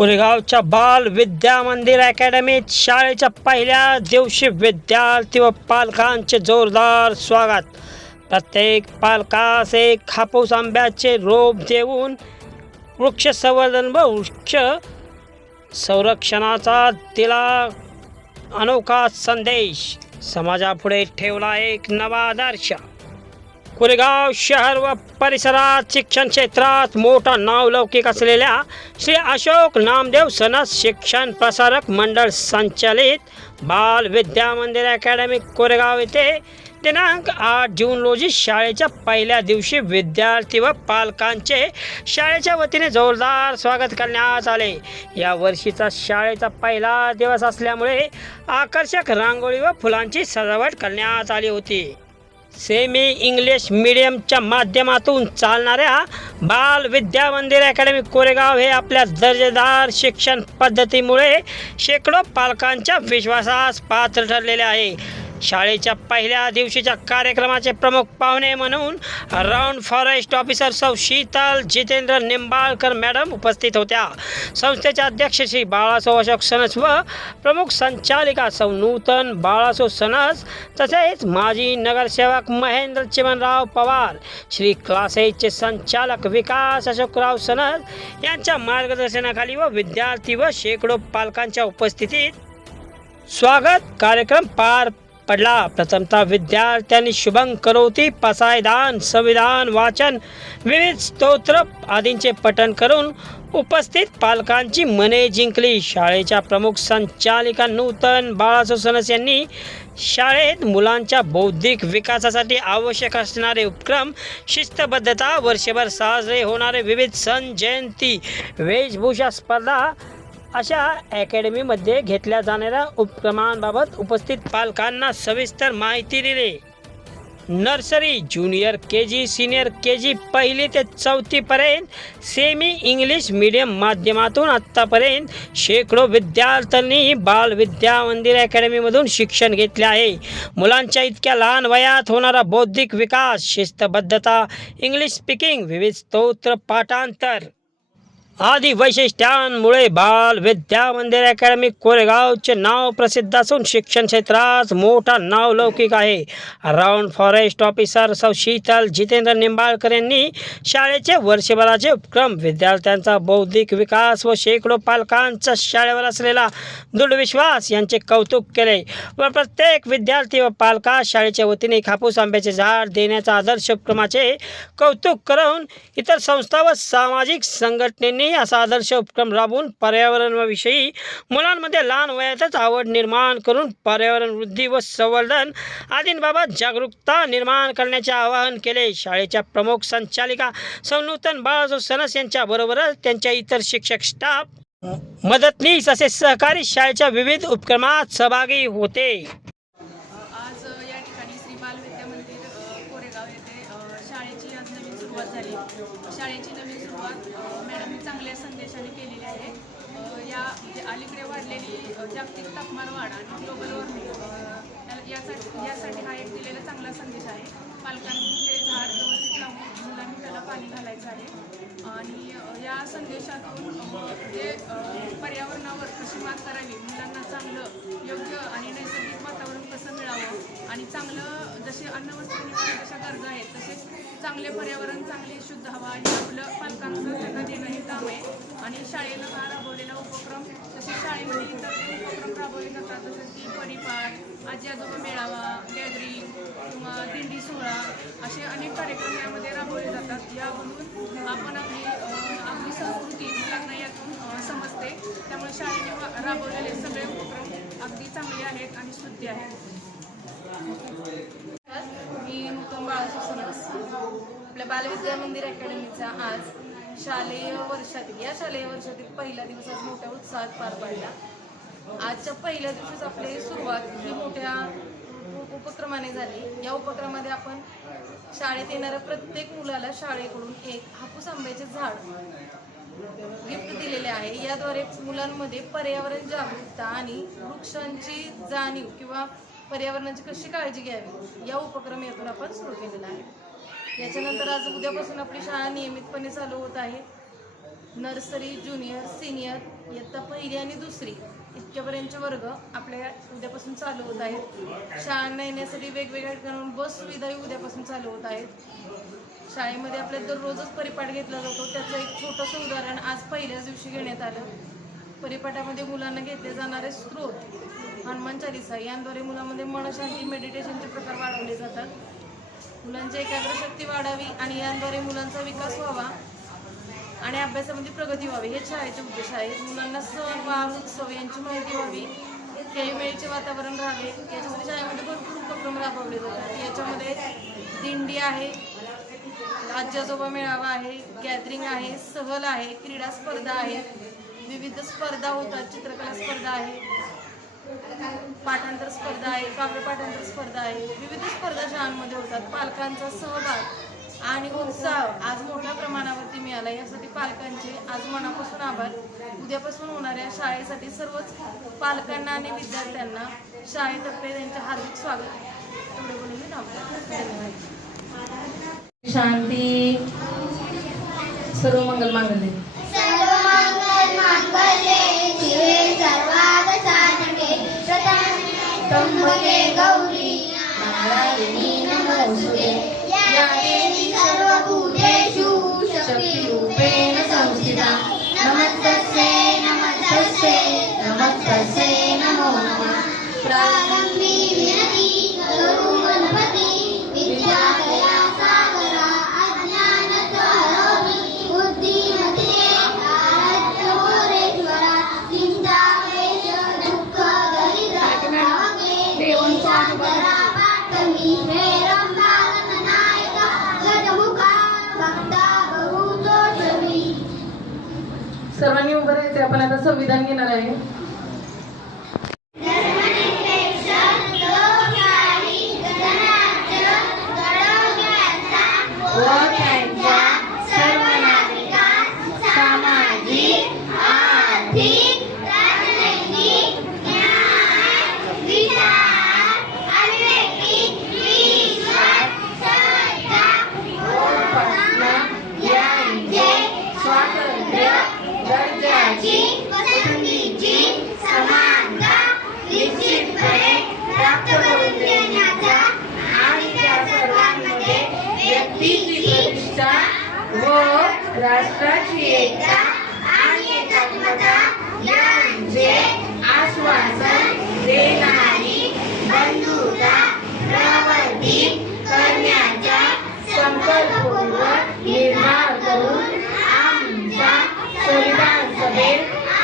कोरेगावच्या बाल विद्या मंदिर अकॅडमीत शाळेच्या पहिल्या दिवशी विद्यार्थी व पालकांचे जोरदार स्वागत। प्रत्येक पालकास एक हापूस आंब्याचे रोप देऊन वृक्ष संवर्धन व वृक्ष संरक्षणाचा दिला अनोखा संदेश। समाजापुढे ठेवला एक नवा आदर्श। कोरेगाव शहर व परिसरात शिक्षण क्षेत्रात मोठा नावलौकिक असलेल्या श्री अशोक नामदेव सनस शिक्षण प्रसारक मंडळ संचालित बाल विद्या मंदिर अकॅडमी कोरेगाव येथे दिनांक 8 जून रोजी शाळेच्या पहिल्या दिवशी विद्यार्थी व पालकांचे शाळेच्या वतीने जोरदार स्वागत करण्यात आले। या वर्षीचा शाळेचा पहिला दिवस असल्यामुळे आकर्षक रांगोळी व फुलांची सजावट करण्यात आली होती। सेमी इंग्लिश मीडियमच्या माध्यमातून चालणाऱ्या बाल विद्या मंदिर अकॅडमी कोरेगाव हे आपल्या दर्जेदार शिक्षण पद्धतीमुळे शेकडो पालकांच्या विश्वासास पात्र ठरलेले आहे। शाळेच्या पहिल्या दिवशीच्या कार्यक्रमाचे प्रमुख पाहुणे म्हणून राऊंड फॉरेस्ट ऑफिसर सौ शीतल जितेंद्र निंबाळकर मॅडम उपस्थित होत्या। संस्थेचे अध्यक्ष श्री बाळासो अशोक सनस व प्रमुख संचालिका सौ नूतन बाळासो सनस तसेच माजी नगरसेवक महेंद्र चिमनराव पवार, श्री क्लासेसचे संचालक विकास अशोकराव सनस यांच्या मार्गदर्शनाखाली व विद्यार्थी व शेकडो पालकांच्या उपस्थितीत स्वागत कार्यक्रम पार पडला। प्रथमतः विद्यार्थ्यांनी शुभं करोती, पसायदान, संविधान वाचन, विविध स्तोत्र आदींचे पठण करून उपस्थित पालकांची मने जिंकली। शाळेच्या प्रमुख संचालिका नूतन बाळासो सनस यांनी शाळेत मुलांच्या बौद्धिक विकासासाठी आवश्यक असणारे उपक्रम, शिस्तबद्धता, वर्षभर साजरे होणारे विविध सण, जयंती, वेशभूषा स्पर्धा अशा अकॅडमीमध्ये घेतल्या जाणाऱ्या उपक्रमांबाबत उपस्थित पालकांना सविस्तर माहिती दिली। Nursery, junior KG, senior KG, पहिली ते चौथीपर्यंत सेमी इंग्लिश मीडियम माध्यमातून आत्तापर्यंत शेकडो विद्यार्थ्यांनी बाल विद्या मंदिर अकॅडमीमधून शिक्षण घेतले आहे। मुलांच्या इतक्या लहान वयात होणारा बौद्धिक विकास, शिस्तबद्धता, इंग्लिश स्पीकिंग, विविध स्तोत्र पाठांतर आदी वैशिष्ट्यांमुळे बाल विद्या मंदिर अकॅडमी कोरेगावचे नाव प्रसिद्ध असून शिक्षण क्षेत्रात मोठा नावलौकिक आहे। राऊंड फॉरेस्ट ऑफिसर सौ शीतल जितेंद्र निंबाळकर यांनी शाळेचे वर्षभराचे उपक्रम, विद्यार्थ्यांचा बौद्धिक विकास व शेकडो पालकांचा शाळेवर असलेला दृढ विश्वास यांचे कौतुक केले व प्रत्येक विद्यार्थी व पालकास शाळेच्या वतीने एक हापूस आंब्याचे झाड देण्याचा आदर्श उपक्रमाचे कौतुक करून इतर संस्था व सामाजिक संघटनेनी असा आदर्श उपक्रम राबवून पर्यावरणाविषयी मुलांमध्ये लहान वयातच आवड निर्माण करून पर्यावरण वृद्धी व संवर्धन आदींबाबत जागरूकता निर्माण करण्याचे आवाहन केले। शाळेच्या प्रमुख संचालिका सौ नूतन बाळासो सनस यांच्याबरोबरच त्यांच्या इतर शिक्षक, स्टाफ, मदतनीस असे सहकारी शाळेच्या विविध उपक्रमात सहभागी होते। आज या ठिकाणी श्री बाल विद्या मंदिर कोरेगाव येथे शाळेची आज नवीन सुरुवात झाली। शाळेची नवीन सुरुवात मॅडमनी चांगल्या संदेशाने केलेली आहे। या अलीकडे वाढलेली जागतिक तापमान वाढ आणि ग्लोबल वॉर्मिंग यासाठी हा एक दिलेला चांगला संदेश आहे। पालकांनी ते झाड व्यवस्थित लावून मुलांनी त्याला पाणी घालायचं आहे आणि या संदेशातून जे पर्यावरणावर कशी मात करावी, मुलांना चांगलं योग्य आणि नैसर्गिक वातावरण कसं मिळावं आणि चांगलं जसे अन्न वस्त्र निवारा कशा गरजा आहेत तसेच चांगले पर्यावरण, चांगली शुद्ध हवा आणि आपलं पालकांचं त्यांना देणं हे काम आहे। आणि शाळेनं हा राबवलेला उपक्रम तसेच शाळेमध्ये इतर जे उपक्रम राबवले जातात जसं की परिपाठ, आजी आजोबा मेळावा, गॅदरिंग किंवा दिंडी सोहळा असे अनेक कार्यक्रम यामध्ये राबवले जातात। यामधून आपण आपली संस्कृती मुलांना यातून समजते। त्यामुळे शाळेने राबवलेले सगळे उपक्रम अगदी चांगले आहेत आणि स्तुत्य आहेत। मी नूतन बाळासो सनस आपल्या बालविद्या मंदिर अकॅडमीचा आज शालेय वर्षातील पहिला दिवस आज मोठ्या उत्साहात पार पडला। आजच्या पहिल्या दिवशीच आपली सुरुवात ही मोठ्या उपक्रमाने झाली। या उपक्रमामध्ये आपण शाळेत येणाऱ्या प्रत्येक मुलाला शाळेकडून एक हापूस आंब्याचे झाड गिफ्ट दिलेले आहे। याद्वारे मुलांमध्ये पर्यावरण जागरूकता आणि वृक्षांची जाणीव किंवा पर्यावरणाची कशी काळजी घ्यावी या उपक्रम यातून आपण सुरू केलेला आहे। याच्यानंतर आज उद्यापासून आपली शाळा नियमितपणे चालू होत आहे। नर्सरी, ज्युनियर, सिनियर, इयत्ता पहिली आणि दुसरी इतक्यापर्यंतचे वर्ग आपल्या उद्यापासून चालू होत आहेत. शाळांना येण्यासाठी वेगवेगळ्या ठिकाणाहून बस सुविधाही उद्यापासून चालू होत आहेत. शाळेमध्ये आपल्या दररोजच परिपाठ घेतला जातो. त्याचं एक छोटंसं उदाहरण आज पहिल्याच दिवशी घेण्यात आलं. परिपाठामध्ये मुलांना घेतले जाणारे स्त्रोत, हनुमान चालिसा यांद्वारे मुलांमध्ये मनशांती, मेडिटेशनचे प्रकार वाढवले जातात. मुलांची एकाग्रशक्ती वाढावी आणि यांद्वारे मुलांचा विकास व्हावा आणि अभ्यासामध्ये प्रगती व्हावी हे शाळेचे उद्देश आहेत. मुलांना सण, वार, उत्सव यांची माहिती व्हावी, खेळीमेळीचे वातावरण राहावे याच्यासाठी शाळेमध्ये भरपूर उपक्रम राबवले जातात. याच्यामध्ये दिंडी आहे, आजी आजोबा मेळावा आहे, गॅदरिंग आहे, सहल आहे, क्रीडा स्पर्धा आहे, विविध स्पर्धा होतात, चित्रकला स्पर्धा आहे, पाठांतर स्पर्धा आहे, काव्य पाठांतर स्पर्धा आहे, विविध स्पर्धा शाळांमध्ये होतात. पालकांचा सहभाग आणि उत्साह आज मोठ्या प्रमाणावरती मिळाला, यासाठी पालकांचे आज मनापासून आभार. उद्यापासून होणाऱ्या शाळेसाठी सर्वच पालकांना आणि विद्यार्थ्यांना शाळेतर्फे त्यांचे हार्दिक स्वागत. एवढे बोलून मी थांबते. धन्यवाद. शांती. सर्व मंगल मांगल्ये. त्र्यंबके गौरी नारायणी नमोस्तुते या देवी सर्वभूतेषु शक्तिरूपेण संस्थिता नमस्तस्यै नमस्तस्यै नमस्तस्यै नमो नमः. प्रारंभी विनती करो गणपती विद्यादया सागरा अज्ञानत्वहरोमि बुद्धिमते आराध्य मोरेश्वरा चिंताक्लेश दुःख दरिद्रा देवंसागरा पाठमी हेरंबा गणनायका गजमुखा भक्ता बहुतोषवी. सर्वांनी उभं राहायचं. आपण आता संविधान घेणार आहे. राष्ट्राची एकता आणि एकात्मता यांचे आश्वासन देणारी बंधुता प्रवर्धित करण्याचा संकल्पपूर्वक निर्धार करून आमच्या संविधान सभेत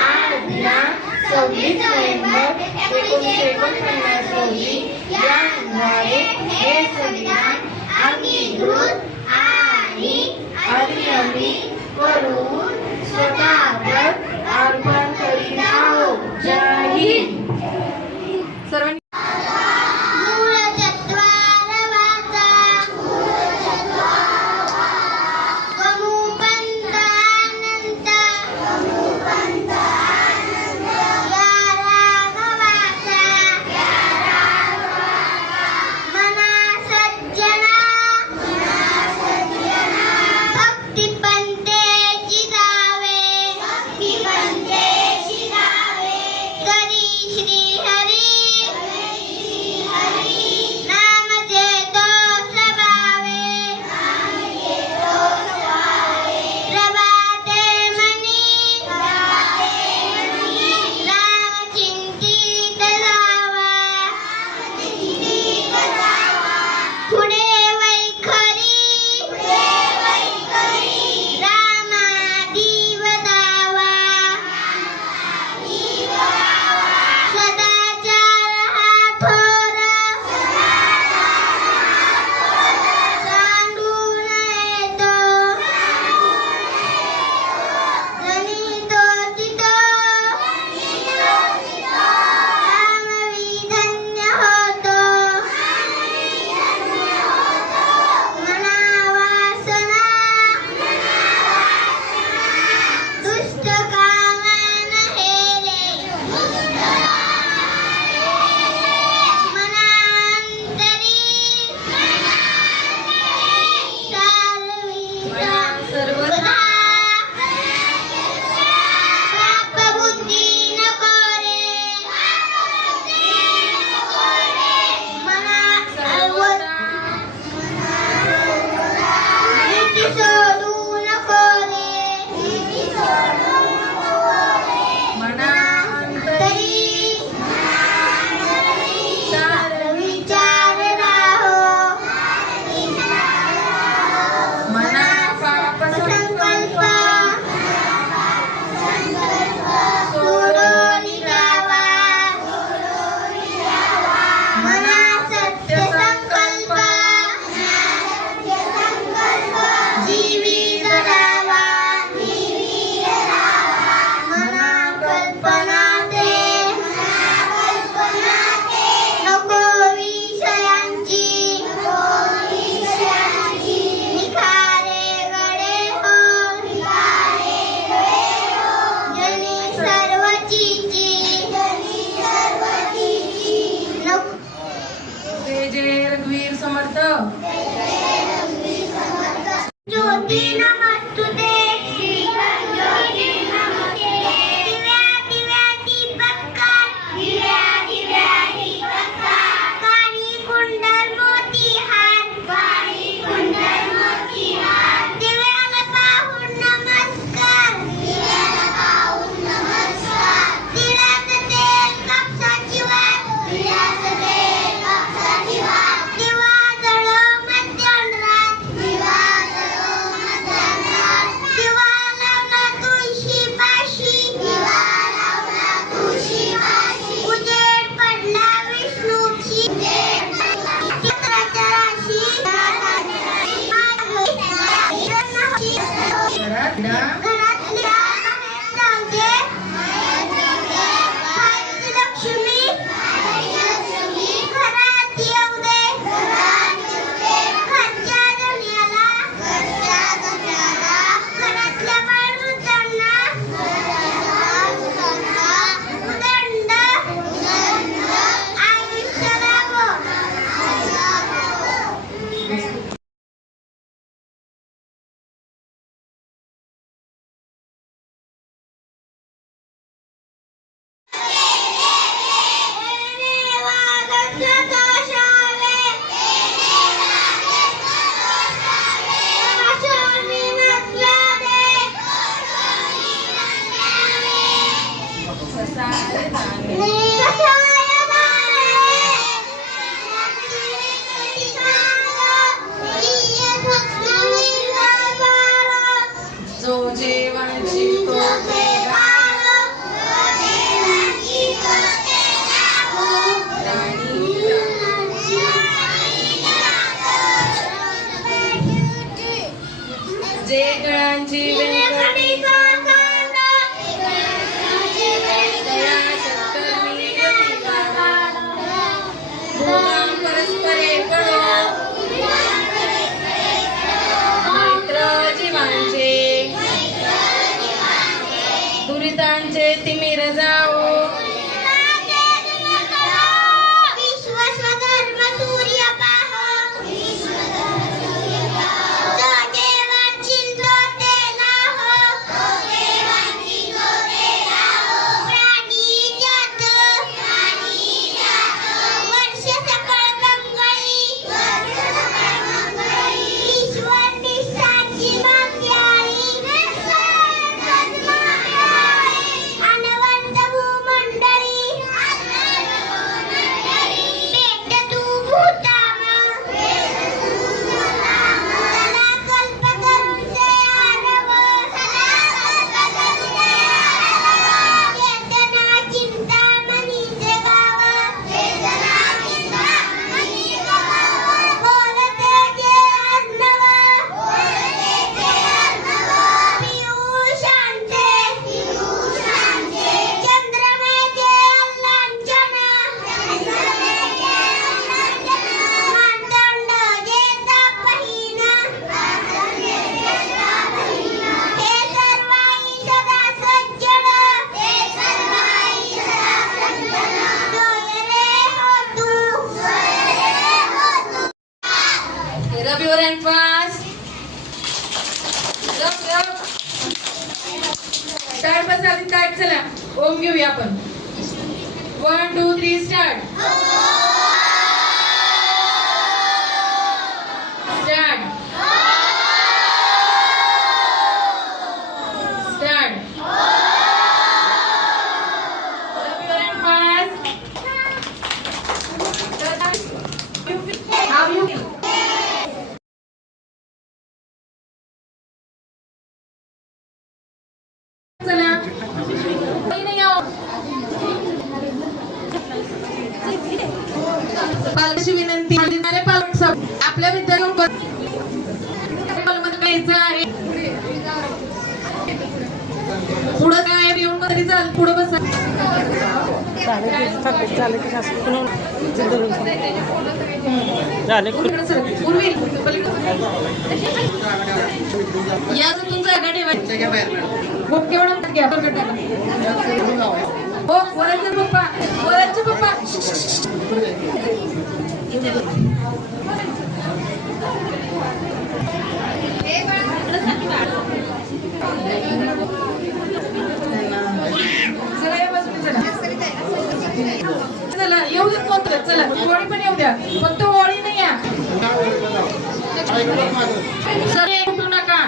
आज दिनांक 26 नोव्हेंबर 1949 रोजी याद्वारे हे संविधान अंगीकृत आणि अधिनियमित करून स्वतःवर अर्पण करीत आहोत. जय हिंद. सर्वांनी मना सज्जना जो जेवाची जे गळांची व्यंकटी परस्परे कळो मैत्र जीवांचे दुरितांचे तिमिर जाओ Rub your hand fast. Rub. Start बस आधी start चला. ओम घेऊया आपण. 1, 2, 3 start. Start. Start. Rub your hand fast. How you feel? चला नाही आओ पालकाची विनंती देणारे पालक सब आपल्या विद्यार्थ्यांवर मध्ये आहे पुढे काय येऊन तरी चाल पुढे बसा या तुमचा गाडी हो केवढं घ्या हो वराचे पप्पा चला येऊ देत कोण चला होळी पण येऊ द्या फक्त होळी नाही या सर उठू नका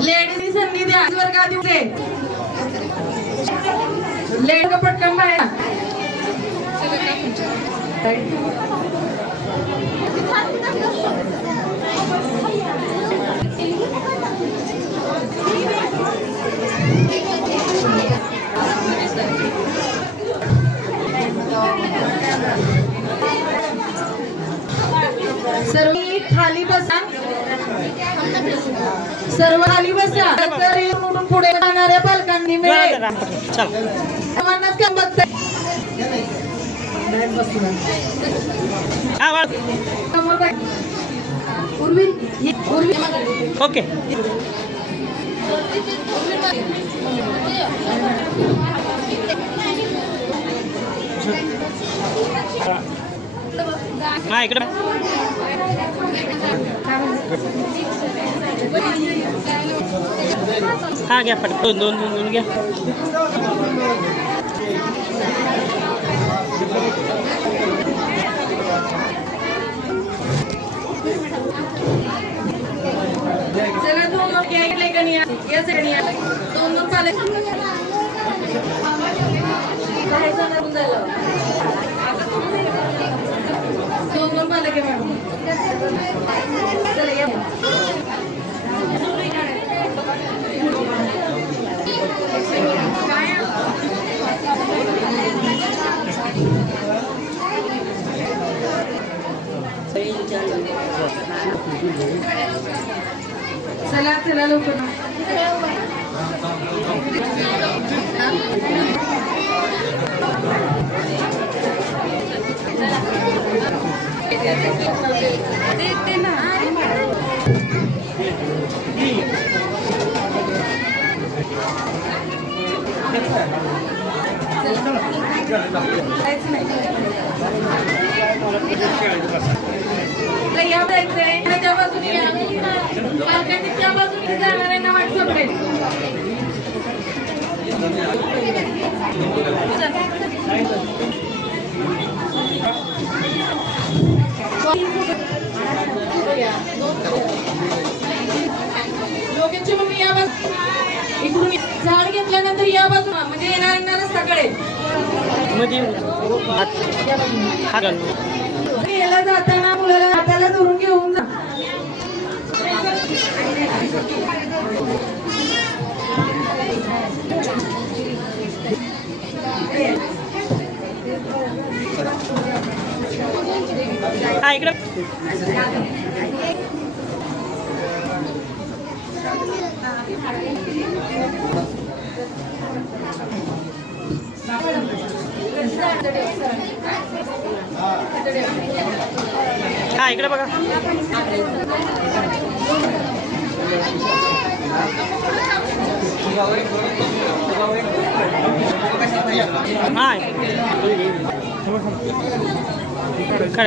लेडीजनी संधी द्या वर्गात येऊ दे लेड का पटकन बाहेर सर्व खाली बसा सर्व खाली बसा तर उठून पुढे जाणाऱ्या पालकांनी मिळेल सर्वांनाच काम बघताय ओके हा इकडे हा घ्या पटकन दोन घ्या चला दोन घ्या का नाही या सगळ्यांनी दोन चालेल करा लवकर. ते ना या जायचंय त्या बाजूने त्या बाजूने जाणार आहे ना व्हॉट्सअपकडे. लोकांची मग या बाजू इकडून झाड घेतल्यानंतर या बाजूला म्हणजे येणार रस्त्याकडे याला जाताना मुलाला हाताला धरून घेऊन जा. हा इकडे हा इकडे बघा. हा काढ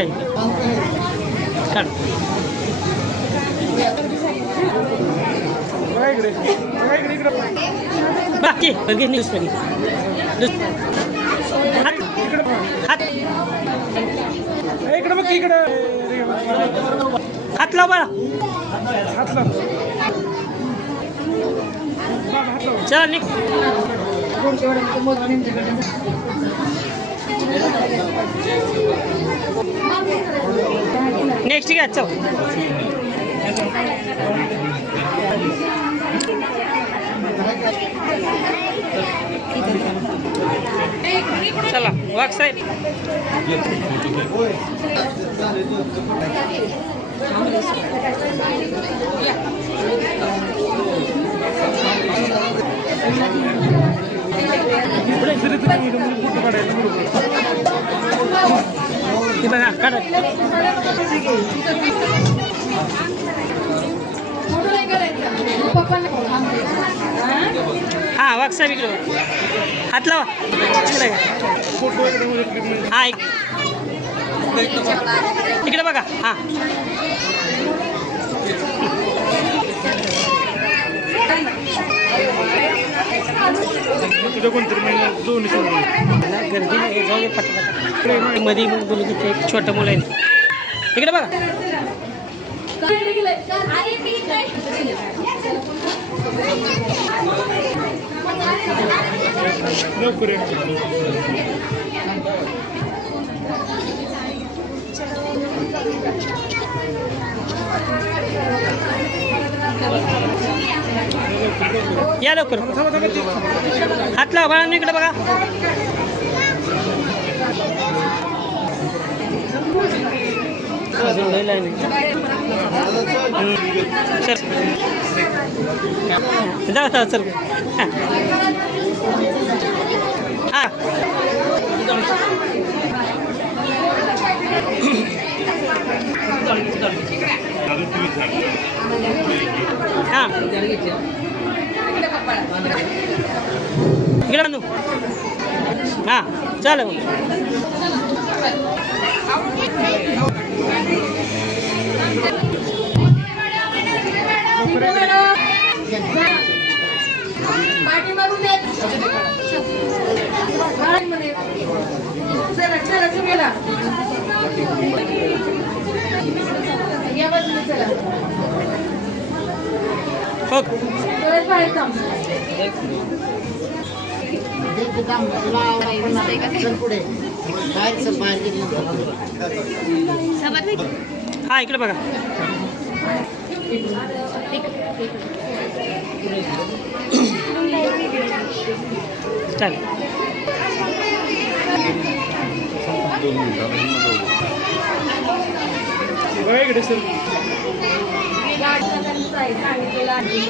काढ बाकी इकडे बघ इकडे हात लाव बाळा. हात लाव चला निघ. नेक्स्ट घ्या चल. चला वाघ साहेब. बघा काढा. हा वाघ साहेब इकडे हात लावा. हा इकडे बघा. हा गर्दी नाही पटपट मध्ये बोलू की एक छोटं मुलं आहे. इकडे बघा. या लवकर. हात लावा बाळा. इकडे बघा. जा सर. हा हा इकडे बांधू. हा चाल. हा इकडे बघा. चल इकडे सर. सांगितलेलं आहे.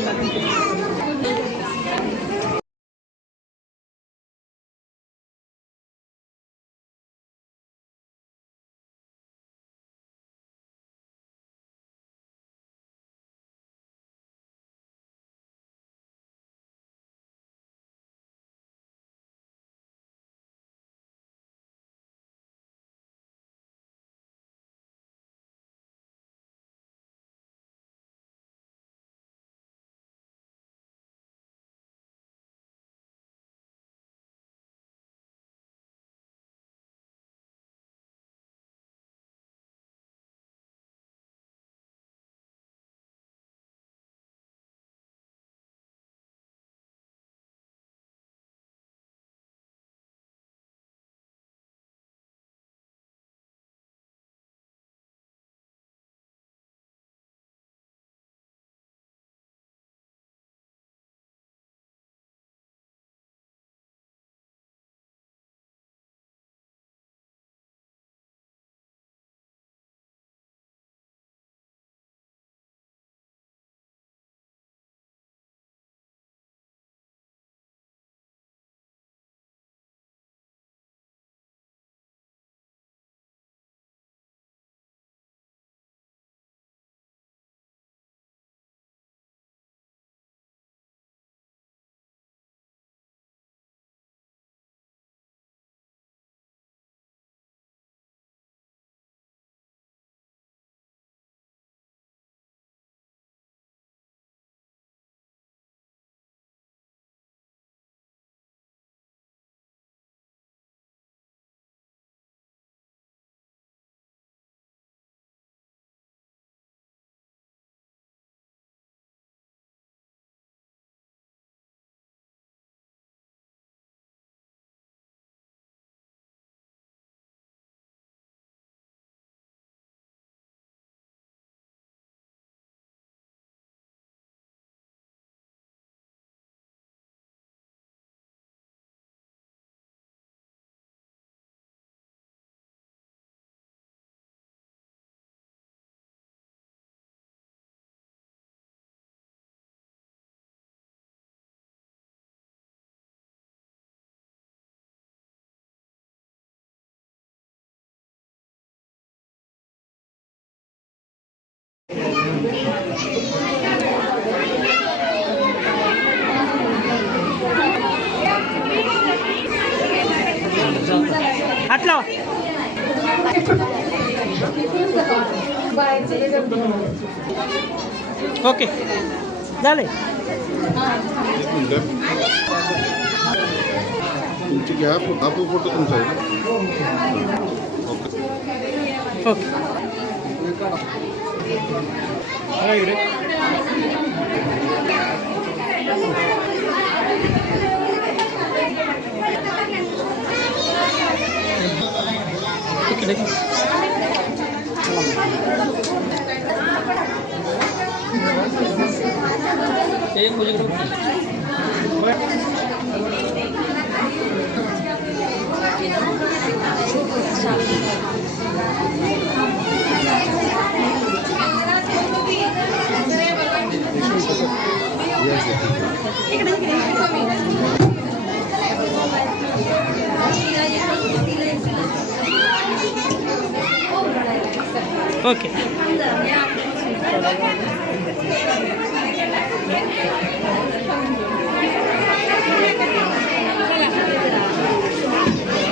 हात लाव. ओके झाले. तुमची घ्या हा फोटो तुमचा आहे. ओके ओके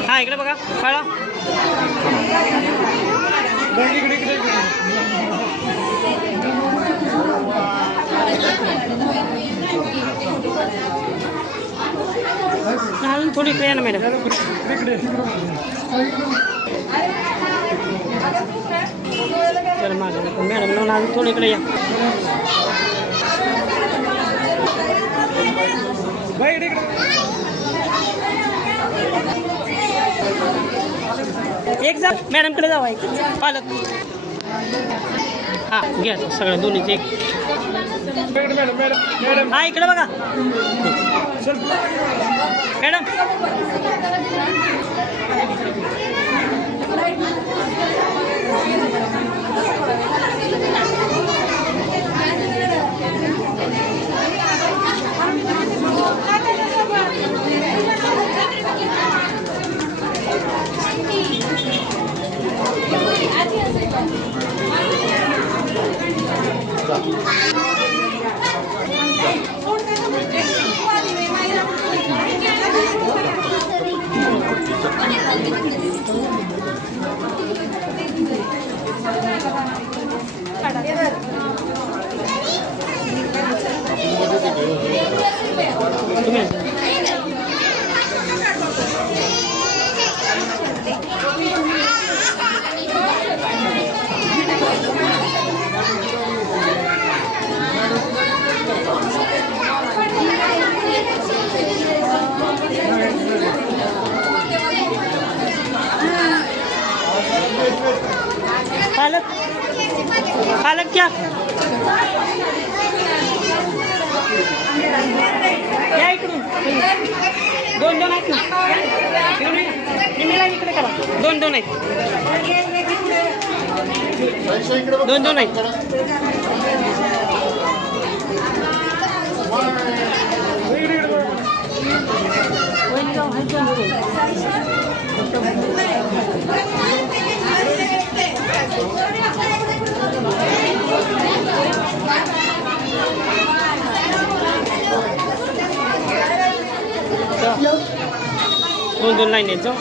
हा इकडे बघा कळा. अजून थोडी इकडे या ना मॅडम. चल माझं मॅडम अजून थोडी इकडे या. एक जा मॅडमकडे जावा. एक पालक हां घ्या सगळ्या दोन्हीच एक. हा इकडे बघा मॅडम. पालक क्या या इकडून दोन दोन आहेत ना घेऊन या. निमिला इकडे करा दोन दोन आहेत दोन दोन आहेत दोन दोन लाईन यायचं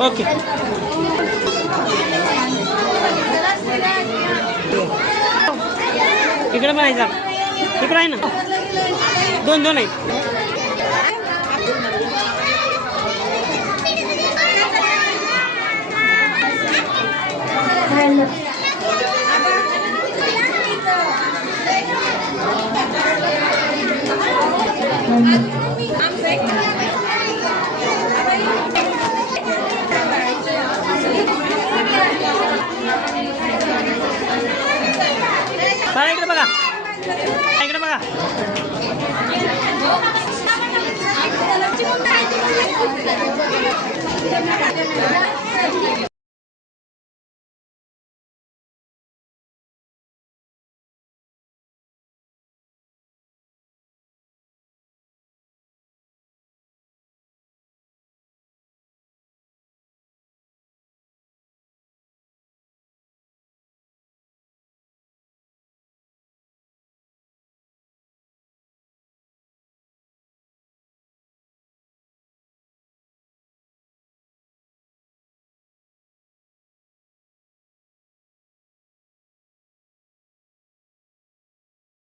ओके इकडे पण आहे जा इकडे आहे ना दोन दोन आहेत इकडे बघा इकडे बघा